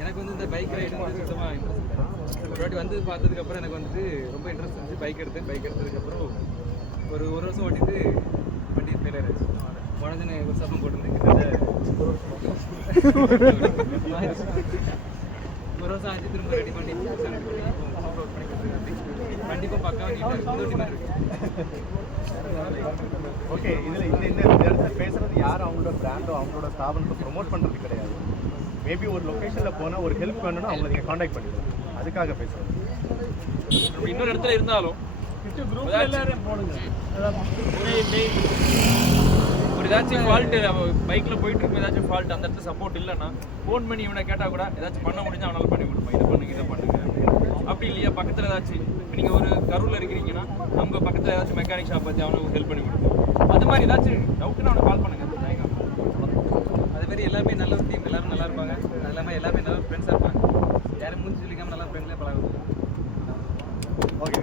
எனக்கு வந்து இந்த பைக் ரைடு வந்து சுத்தமாக இன்ட்ரெஸ்ட் ஒரு வாட்டி வந்து பார்த்ததுக்கப்புறம் எனக்கு வந்துட்டு ரொம்ப இன்ட்ரெஸ்ட் இருந்துச்சு. பைக் எடுத்ததுக்கப்புறம் ஒரு வருஷம் ஓட்டிட்டு வண்டி ஃபெயிலியர் ஆச்சு. உடனே ஒரு சப்பம் போட்டுருந்தேன். ஒரு வருஷம் ஆச்சு. திரும்ப ரெடி பண்ணி கண்டிப்பாக பக்காவாக ஓகே. இதில் இந்த இடத்துல பேசுகிறது யார் அவங்களோட பிராண்டோ அவங்களோட ஸ்தாபனத்தை ப்ரொமோட் பண்ணுறது கிடையாது. மேபி ஒரு லொக்கேஷனில் போனால் ஒரு ஹெல்ப் வேணும்னா அவங்களை நீங்கள் காண்டாக்ட் பண்ணிடுவோம். அதுக்காக பேசுகிறோம். இன்னொரு இடத்துல இருந்தாலும் ஒரு ஏதாச்சும் ஃபால்ட்டு பைக்கில் போயிட்டு இருக்கும், ஏதாச்சும் ஃபால்ட் அந்த இடத்துல சப்போர்ட் இல்லைன்னா ஃபோன் பண்ணி இவனை கேட்டால் கூட ஏதாச்சும் பண்ண முடிஞ்சா அவனால் பண்ணி கொடுப்போம். இதை பண்ணுங்க அப்படி இல்லையா பக்கத்தில் ஏதாச்சும் இப்போ நீங்கள் ஒரு கரூரில் இருக்கிறீங்கன்னா அவங்க பக்கத்தில் ஏதாச்சும் மெக்கானிக் ஷாப் வச்சு அவனுக்கு ஹெல்ப் பண்ணி கொடுப்போம். அது மாதிரி ஏதாச்சும் டவுட்டுன்னு அவனை கால் பண்ணுங்க. அதேமாதிரி எல்லாமே நல்ல ஒரு டீம், எல்லாரும் நல்லா இருப்பாங்க. அது இல்லாமல் எல்லாமே நல்ல ஃப்ரெண்ட்ஸாக இருப்பாங்க. யாரும் மூஞ்சி சொல்லிக்காமல் நல்லா ஃப்ரெண்ட்லேயே பழகும். ஓகே.